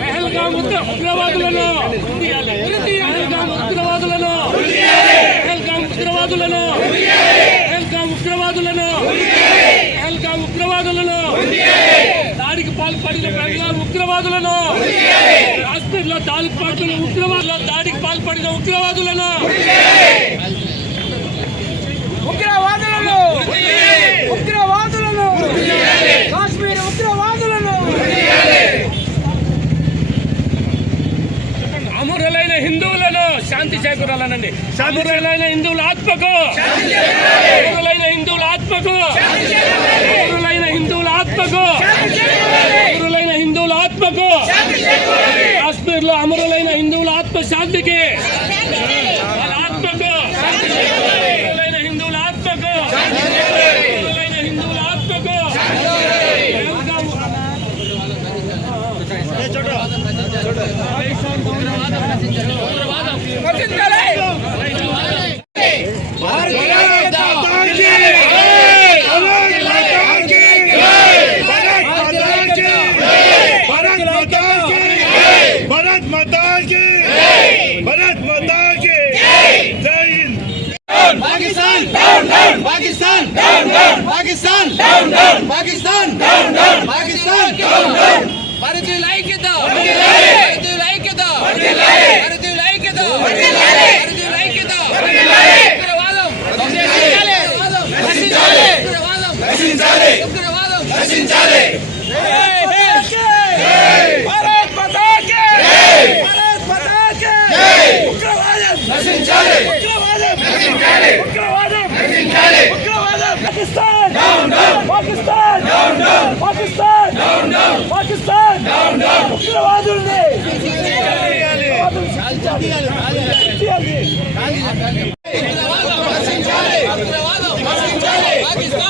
పహల్గాం ఉగ్రవాదులను ప్రతి పహల్గాం ఉగ్రవాదులను పహల్గాం ఉగ్రవాదులను పహల్గాం ఉగ్రవాదులను పహల్గాం ఉగ్రవాదులను దాడికి పాల్పడిన పహల్గాం ఉగ్రవాదులను కాశ్మీర్లో దాడికి పాల్పడిన ఉగ్రవాదుల దాడికి పాల్పడిన ఉగ్రవాదులను కాశ్మీర్ ఉగ్రవాదులను అమరులైన హిందువులను శాంతి చేకూరాలనండి. అమరులైన హిందువుల ఆత్మకు. అమరులైన హిందువుల ఆత్మకు. అమరులైన హిందువుల ఆత్మకు. అమరులైన హిందువుల ఆత్మకు. కాశ్మీర్లో అమరులైన హిందువుల ఆత్మ శాంతికి నశించాలి. నశించాలి. భారత్ మాతా కి భారత్ మాతా కి ఉగ్రవాదం. నశించాలి. ఉగ్రవాదం. నశించాలి. ఉగ్రవాదం. నశించాలి. ఉగ్రవాదం. పాకిస్తాన్. పాకిస్తాన్. పాకిస్తాన్. పాకిస్తాన్. ఉగ్రవాదుల్ని. ఉగ్రవాదం. పాకిస్తాన్.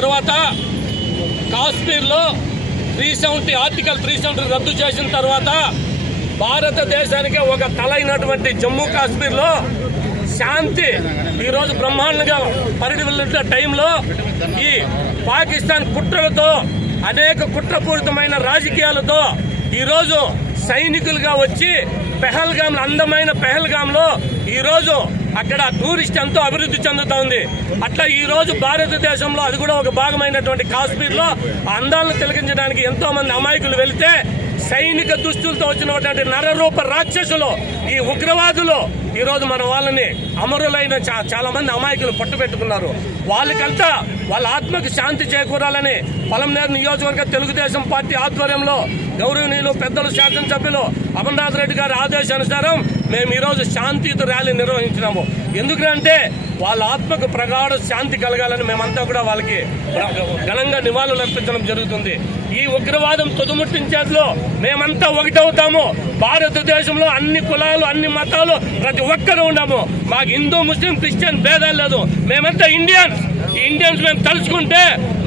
తర్వాత కాశ్మీర్లో three seventy article three seventy రద్దు చేసిన తర్వాత భారతదేశానికి ఒక తల అయినటువంటి జమ్మూ కాశ్మీర్లో శాంతి ఈరోజు బ్రహ్మాండంగా పరిడిల్లుతున్న టైంలో ఈ పాకిస్తాన్ కుట్రలతో అనేక కుట్రపూరితమైన రాజకీయాలతో ఈరోజు సైనికులుగా వచ్చి పెహల్గామ్ అందమైన పెహల్గామ్లో ఈరోజు అక్కడ టూరిస్ట్ ఎంతో అభివృద్ధి చెందుతా ఉంది. అట్లా ఈరోజు భారతదేశంలో అది కూడా ఒక భాగమైనటువంటి కాశ్మీర్లో అందాలను తిలకించడానికి ఎంతో మంది అమాయకులు వెళితే సైనిక దుస్తులతో వచ్చినటువంటి నరరూప రాక్షసులు ఈ ఉగ్రవాదులు ఈరోజు మన వాళ్ళని అమరులైన చా- చాలా మంది అమాయకులు పట్టుబెట్టుకున్నారు వాళ్ళకంతా వాళ్ళ ఆత్మకు శాంతి చేకూరాలని పలంనేరు నియోజకవర్గ తెలుగుదేశం పార్టీ ఆధ్వర్యంలో గౌరవనీయులు పెద్దలు శాసనసభ్యులు అమర్నాథ్ రెడ్డి గారి ఆదేశానుసారం మేము ఈరోజు శాంతియుత ర్యాలీ నిర్వహించినాము. ఎందుకంటే వాళ్ళ ఆత్మకు ప్రగాఢ శాంతి కలగాలని మేమంతా కూడా వాళ్ళకి ఘనంగా నివాళులు అర్పించడం జరుగుతుంది. ఈ ఉగ్రవాదం తుదుముట్టించేట్లో మేమంతా ఒకటవుతాము. భారతదేశంలో అన్ని కులాలు అన్ని మతాలు ప్రతి ఒక్కరు ఉన్నాము. మాకు హిందూ ముస్లిం క్రిస్టియన్ భేదాలు లేదు. మేమంతా ఇండియన్స్. ఇండియన్స్ మేము తలుచుకుంటే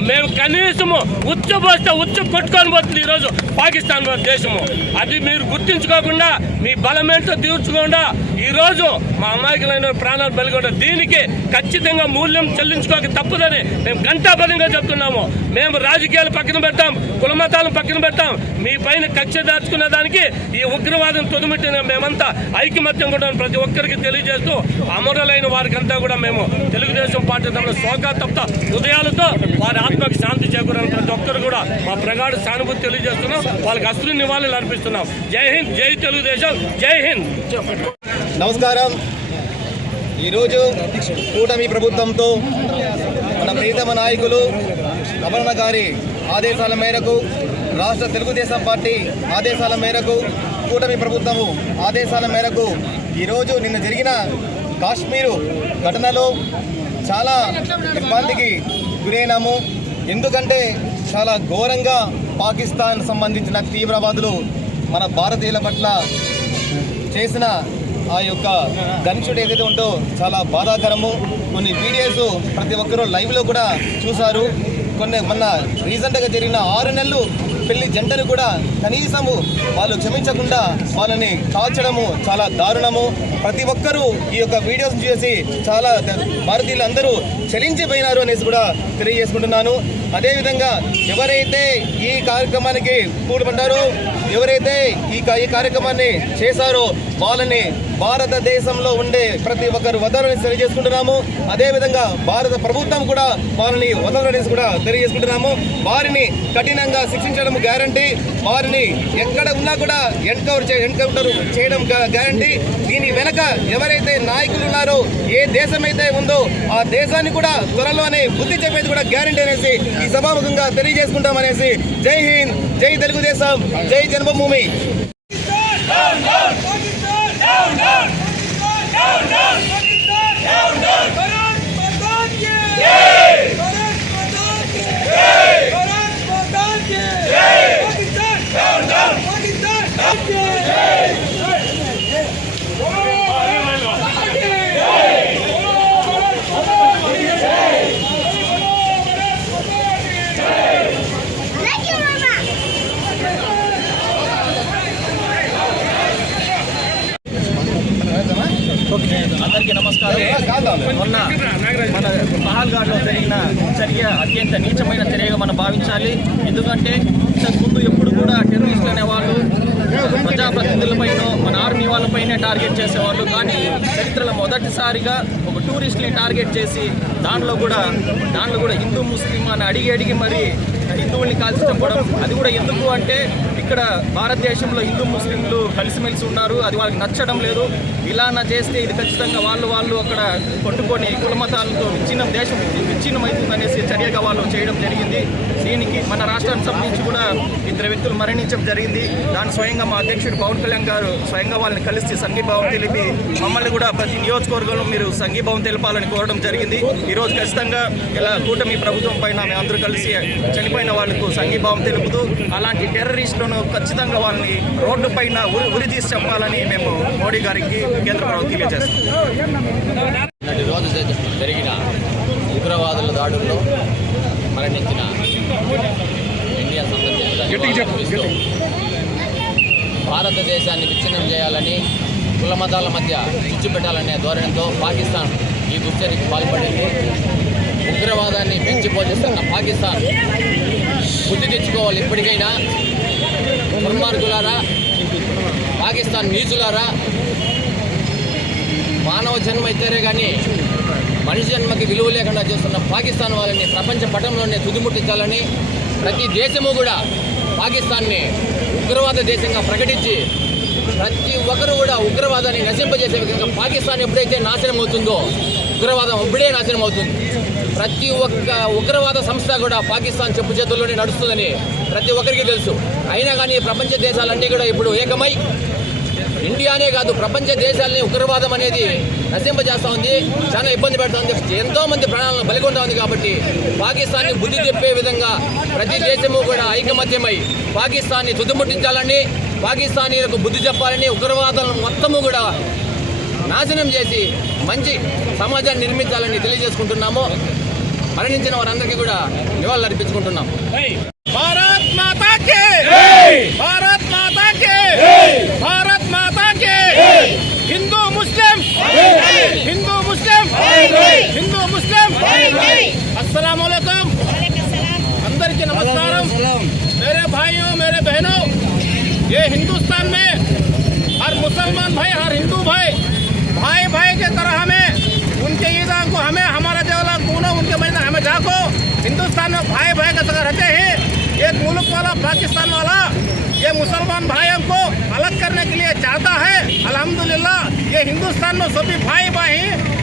మేము కనీసము ఉచ్చబోస్తే ఉచ్చు కొట్టుకొని పోతుంది ఈరోజు పాకిస్తాన్ దేశము. అది మీరు గుర్తించుకోకుండా మీ బలమేంటో తీర్చుకోకుండా ఈరోజు మా అమాయకులైన ప్రాణాలు బలిగొండ దీనికి ఖచ్చితంగా మూల్యం చెల్లించుకోక తప్పదని మేము గంటాపదంగా చెప్తున్నాము. మేము రాజకీయాలు పక్కన పెడతాం కులమతాలను పక్కన పెడతాం. మీ పైన కక్ష దాచుకున్న దానికి ఈ ఉగ్రవాదం తొలిమెట్టిన మేమంతా ఐకమత్యం కూడా ప్రతి ఒక్కరికి తెలియజేస్తూ అమరులైన వారికంతా కూడా మేము తెలుగుదేశం పార్టీ తమ శోకాతప్త హృదయాలతో వారి ఆత్మకు శాంతి చేకూరని ప్రతి ఒక్కరు కూడా మా ప్రగాఢ సానుభూతి తెలియజేస్తున్నాం. వాళ్ళకి అసలు నివాళులు అర్పిస్తున్నాం. జై హింద్ జై తెలుగుదేశం జై హింద్. నమస్కారం. ఈరోజు కూటమి ప్రభుత్వంతో మన ప్రీతమ నాయకులు రమణ గారి ఆదేశాల మేరకు రాష్ట్ర తెలుగుదేశం పార్టీ ఆదేశాల మేరకు కూటమి ప్రభుత్వము ఆదేశాల మేరకు ఈరోజు నిన్న జరిగిన కాశ్మీరు ఘటనలో చాలా ఇబ్బందికి గురైనాము. ఎందుకంటే చాలా ఘోరంగా పాకిస్తాన్ సంబంధించిన తీవ్రవాదులు మన భారతీయుల పట్ల చేసిన ఆ యొక్క గన్షుట్ ఏదైతే ఉందో చాలా బాధాకరము. కొన్ని వీడియోస్ ప్రతి ఒక్కరూ లైవ్లో కూడా చూశారు. కొన్ని మొన్న రీసెంట్గా జరిగిన ఆరు నెలలు పెళ్ళి జంటను కూడా కనీసము వాళ్ళు క్షమించకుండా వాళ్ళని కాల్చడము చాలా దారుణము. ప్రతి ఒక్కరూ ఈ యొక్క వీడియోస్ చూసి చాలా భారతీయులు అందరూ చలించిపోయినారు అనేసి కూడా తెలియజేసుకుంటున్నాను. అదేవిధంగా ఎవరైతే ఈ కార్యక్రమానికి కూడుకుంటారో ఎవరైతే ఈ ఈ కార్యక్రమాన్ని చేశారో వాళ్ళని భారతదేశంలో ఉండే ప్రతి ఒక్కరు వదలని తెలియజేసుకుంటున్నాము. అదేవిధంగా భారత ప్రభుత్వం కూడా వాళ్ళని వదలనేసి కూడా తెలియజేసుకుంటున్నాము. వారిని కఠినంగా శిక్షించడం గ్యారంటీ. వారిని ఎక్కడ ఉన్నా కూడా ఎన్కౌంటర్ ఎన్కౌంటర్ చేయడం గ్యారంటీ. దీని వెనక ఎవరైతే నాయకులు ఉన్నారో ఏ దేశం అయితే ఉందో ఆ దేశాన్ని కూడా త్వరలోనే బుద్ధి చెప్పేది కూడా గ్యారంటీ అనేసి ఈ సభాముఖంగా తెలియజేసుకుంటామనేసి జై హింద్ జై తెలుగుదేశం జై జన్మభూమి Thank ఒక్కసారిగా ఒక టూరిస్ట్ని టార్గెట్ చేసి దాంట్లో కూడా దాంట్లో కూడా హిందూ ముస్లిం అని అడిగి అడిగి మరి హిందువుల్ని కాల్చడం అది కూడా ఎందుకు అంటే ఇక్కడ భారతదేశంలో హిందూ ముస్లింలు కలిసిమెలిసి ఉన్నారు. అది వాళ్ళకి నచ్చడం లేదు. ఇలా నా చేస్తే ఇది ఖచ్చితంగా వాళ్ళు వాళ్ళు అక్కడ కొట్టుకొని కులమతాలతో విచ్ఛిన్నం దేశం విచ్ఛిన్నం అవుతుందనేసి చర్యగా వాళ్ళు చేయడం జరిగింది. దీనికి మన రాష్ట్రానికి సంబంధించి కూడా ఇద్దరు వ్యక్తులు మరణించడం జరిగింది. దాని స్వయంగా మా అధ్యక్షుడు పవన్ కళ్యాణ్ గారు స్వయంగా వాళ్ళని కలిసి సంఘీభావం తెలిపి మమ్మల్ని కూడా ప్రతి నియోజకవర్గంలో మీరు సంఘీభావం తెలపాలని కోరడం జరిగింది. ఈరోజు ఖచ్చితంగా ఇలా కూటమి ప్రభుత్వం పైన అందరూ కలిసి చనిపోయిన వాళ్ళకు సంఘీభావం తెలుపుతూ అలాంటి టెర్రరిస్టులను ఖచ్చితంగా వాళ్ళని రోడ్డు పైన ఉరి ఉరి తీసి చెప్పాలని మేము మోడీ గారికి కేంద్ర ప్రభుత్వం తెలియజేస్తాం రోజు జరిగిన ఉగ్రవాదుల దాడుల్లో మరణించిన సంబంధించిన భారతదేశాన్ని విచ్ఛిన్నం చేయాలని కుల మతాల మధ్య చిచ్చు పెట్టాలనే ధోరణితో పాకిస్తాన్ ఈ దుశ్చర్యకు పాల్పడింది. ఉగ్రవాదాన్ని పెంచి పోషిస్తున్న పాకిస్తాన్ బుద్ధి తెచ్చుకోవాలి ఇప్పటికైనా. దుర్మార్గులారా పాకిస్తాన్ నీచులారా మానవ జన్మ ఇద్దరే కానీ మనిషి జన్మకి విలువ లేకుండా చేస్తున్న పాకిస్తాన్ వాళ్ళని ప్రపంచ పటంలోనే తుదిముట్టించాలని ప్రతి దేశము కూడా పాకిస్తాన్ని ఉగ్రవాద దేశంగా ప్రకటించి ప్రతి ఒక్కరు కూడా ఉగ్రవాదాన్ని నశింపజేసే విధంగా పాకిస్తాన్ ఎప్పుడైతే నాశనం అవుతుందో ఉగ్రవాదం ఇప్పుడే నాశనం అవుతుంది ప్రతి ఒక్క ఉగ్రవాద సంస్థ కూడా పాకిస్తాన్ చెప్పు చేతుల్లోనే నడుస్తుందని ప్రతి ఒక్కరికి తెలుసు. అయినా కానీ ప్రపంచ దేశాలన్నీ కూడా ఇప్పుడు ఏకమై ఇండియానే కాదు ప్రపంచ దేశాలని ఉగ్రవాదం అనేది నశింపజేస్తూ ఉంది చాలా ఇబ్బంది పెడతా ఉంది ఎంతో మంది ప్రాణాలను బలిగొంటా ఉంది కాబట్టి పాకిస్తాన్ని బుద్ధి చెప్పే విధంగా ప్రతి దేశము కూడా ఐకమత్యమై పాకిస్తాన్ని తుదిముట్టించాలని పాకిస్తానీలకు బుద్ధి చెప్పాలని ఉగ్రవాదం మొత్తము కూడా నాశనం చేసి మంచి సమాజాన్ని నిర్మించాలని తెలియజేసుకుంటున్నాము. మరణించిన వారందరికీ కూడా నివాళులు అర్పించుకుంటున్నాం. भाइयों को अलग करने के लिए चाहता है। अलहमदुल्ला ये हिंदुस्तान में सभी भाई भाई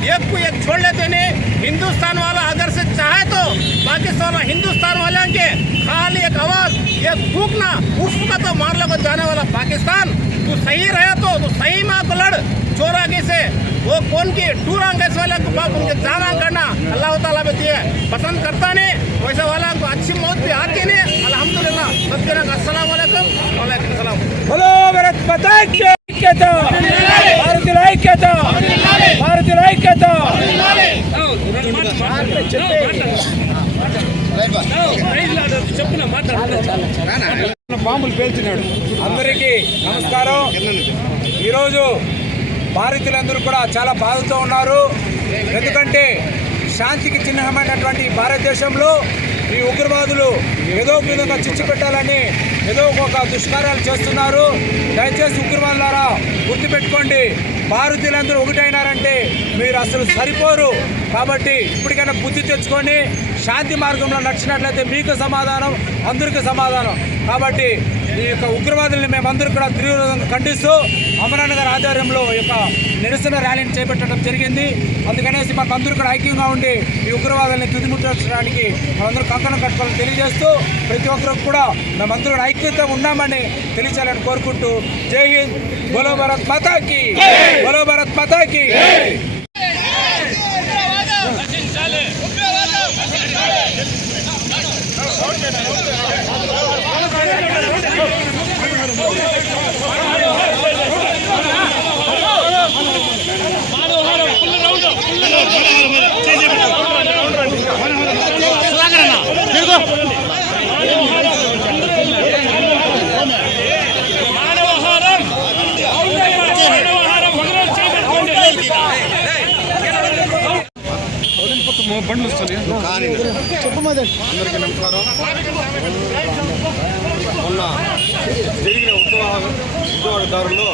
एक को एक छोड़ लेते नहीं हिंदुस्तान वाला अगर से चाहे तो पाकिस्तान और हिंदुस्तान वाले के खाली एक आवाज़, एक फूकना, उसका तो मार लगा जाने वाला पाकिस्तान। तू सही रहा तो तू सही माँ को लड़ चोरागी से वो कौन की टू रंगस वाले को बाप उनके जाना करना अल्लाह ताला में दिए पसंद करता नहीं वैसे वाला को अच्छी मौत भी आती नहीं अलहमदुल्ला सबके रंग अस्सलाम वालेकुम वालेकुम सलाम हेलो भारत बताए क्या कहता भारत लाइक कहता भारत लाइक था బాంబులు పేల్చినాడు. అందరికీ నమస్కారం. ఈరోజు భారతీయులందరూ కూడా చాలా బాధతో ఉన్నారు. ఎందుకంటే శాంతికి చిహ్నమైనటువంటి భారతదేశంలో ఈ ఉగ్రవాదులు ఏదో ఒక విధంగా చిచ్చు పెట్టాలని ఏదో ఒక దుష్కార్యాలు చేస్తున్నారు. దయచేసి ఉగ్రవాదులారా గుర్తుపెట్టుకోండి భారతీయులందరూ ఒకటైనారంటే మీరు అసలు సరిపోరు. కాబట్టి ఇప్పటికైనా బుద్ధి తెచ్చుకొని శాంతి మార్గంలో నడిచినట్లయితే మీకు సమాధానం అందరికీ సమాధానం. కాబట్టి ఈ యొక్క ఉగ్రవాదుల్ని మేమందరూ కూడా తీవ్రంగా ఖండిస్తూ అమరాన్ గారి ఆధ్వర్యంలో ఈ యొక్క నిరసన ర్యాలీని చేపట్టడం జరిగింది. అందుకనేసి మాకు అందరూ కూడా ఐక్యంగా ఉండి ఈ ఉగ్రవాదుల్ని తుదిముట్టడానికి మనందరూ కంకణం కట్టుకోవాలని తెలియజేస్తూ ప్రతి ఒక్కరికి కూడా మేమందరూ కూడా ఐక్యత ఉన్నామని తెలియజేయాలని కోరుకుంటూ జై హింద్. బోలో భారత్ మాతాకి బోలో భారత్ మాతాకి. Yeah, I hope అందరికీ నమస్కారం. మొన్న జరిగిన ఉద్యోగ ఉద్యోగదారుల్లో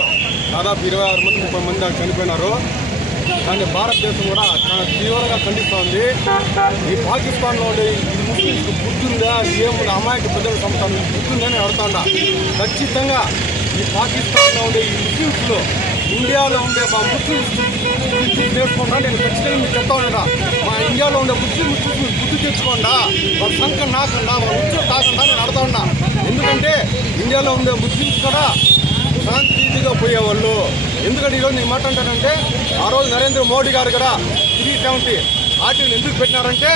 దాదాపు ఇరవై ఆరు మంది ముప్పై మంది చనిపోయినారు. దాన్ని భారతదేశం కూడా చాలా తీవ్రంగా ఖండిస్తోంది. ఈ పాకిస్తాన్లో ఉండే ఈ ముస్లింస్కి బుద్ధుందా? ఏముంది అమాయక ప్రజల సంస్థలు బుద్ధుందని అడుగుతాడా. ఖచ్చితంగా ఈ పాకిస్తాన్లో ఉండే ఈ ముస్లింస్లో ఇండియాలో ఉండే మా ముస్లింస్ నేర్చుకుంటా నేను ఖచ్చితంగా మీకు చెప్తా ఉంటా మా ఇండియాలో ఉండే ముస్లిం చూసి బుద్ధి తెచ్చుకోండా వాళ్ళ సంఖ నాకుండా వాళ్ళ ఉద్యోగం కాకుండా నేను అడుగుతా ఉన్నా. ఎందుకంటే ఇండియాలో ఉండే ముస్లింస్ కూడా శాంతిగా పోయేవాళ్ళు. ఎందుకంటే ఈరోజు నేను మాట్లాడానంటే ఆ రోజు నరేంద్ర మోడీ గారు కూడా త్రీ సెవెంటీ ఆర్టీలు ఎందుకు పెట్టినారంటే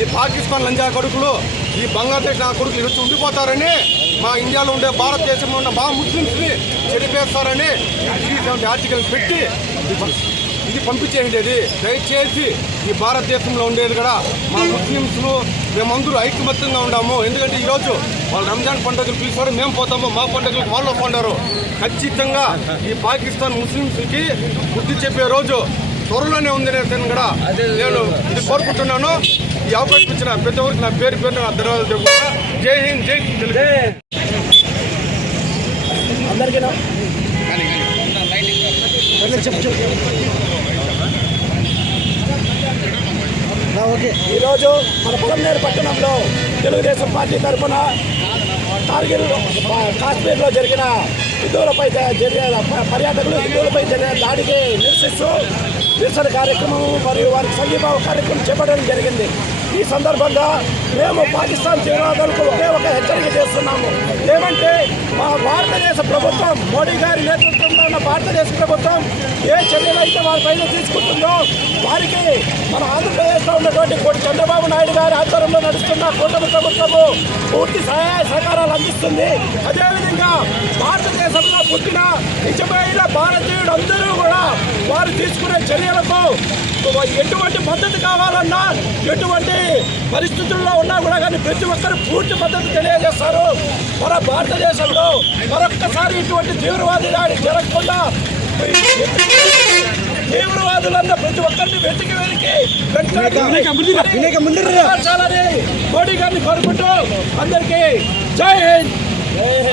ఈ పాకిస్తాన్ లంజా కొడుకులు ఈ బంగ్లాదేశ్ నా కొడుకులు ఇచ్చి ఉండిపోతారని మా ఇండియాలో ఉండే భారతదేశంలో ఉన్న మా ముస్లింస్ని చెడిపేస్తారని త్రీ సెవెంటీ ఆర్టికల్ పెట్టి ఇది పంపించేయండి అది దయచేసి ఈ భారతదేశంలో ఉండేది కూడా మా ముస్లింస్ను మేమందరూ ఐక్యమత్యంగా ఉన్నాము ఎందుకంటే ఈరోజు వాళ్ళు రంజాన్ పండుగలు పిలిచారు మేము పోతాము మా పండుగలకు వాళ్ళు పండారు. ఖచ్చితంగా ఈ పాకిస్తాన్ ముస్లింస్కి బుద్ధి చెప్పే రోజు త్వరలోనే ఉంది నేను కూడా నేను ఇది కోరుకుంటున్నాను. ఈ అవకాశం ఇచ్చిన ప్రతి ఒక్కరికి నా పేరు పేరు నా ధన్యవాదాలు తెలుపుతున్నా జై హింద్ జై తెలుగు. అందరికీ ఈరోజు మన పొలంనేరు పట్టణంలో తెలుగుదేశం పార్టీ తరఫున కార్గిల్ కాశ్మీర్లో జరిగిన హిందువులపై జరిగిన పర్యాటకులు హిందువులపై జరిగిన దాడికి నిరసిస్తూ నిరసన కార్యక్రమం మరియు వారికి సంఘీభావ కార్యక్రమం చేపట్టడం జరిగింది. ఈ సందర్భంగా మేము పాకిస్తాన్ తీవ్రవాదులకు ఒకే ఒక హెచ్చరిక చేస్తున్నాము. ఏమంటే మా భారతదేశ ప్రభుత్వం మోడీ గారి నేతృత్వంలో ఉన్న భారతదేశ ప్రభుత్వం ఏ చర్యలు అయితే వారి పైన తీసుకుంటుందో వారికి మన ఆంధ్రప్రదేశ్లో ఉన్నటువంటి చంద్రబాబు నాయుడు గారి ఆధ్వర్యంలో నడుస్తున్న కూటమి ప్రభుత్వము పూర్తి సహాయ సహకారం అందిస్తుంది అదేవిధంగా భారతదేశంలో పుట్టిన నిజమైన భారతీయుడు అందరూ కూడా వారు తీసుకునే చర్యలకు ఎటువంటి మద్దతు కావాలన్నా ఎటువంటి పరిస్థితుల్లో ఉన్నా కూడా కానీ ప్రతి ఒక్కరు పూర్తి మద్దతు తెలియజేస్తారు. మన భారతదేశంలో మరొక్కసారి ఇటువంటి తీవ్రవాది దాడి జరగకుండా తీవ్రవాదులన్న ప్రతి ఒక్కరిని వెతికి వెతికి వెంటాడాలని మోడీ గారిని కోరుకుంటూ అందరికీ జై హింద్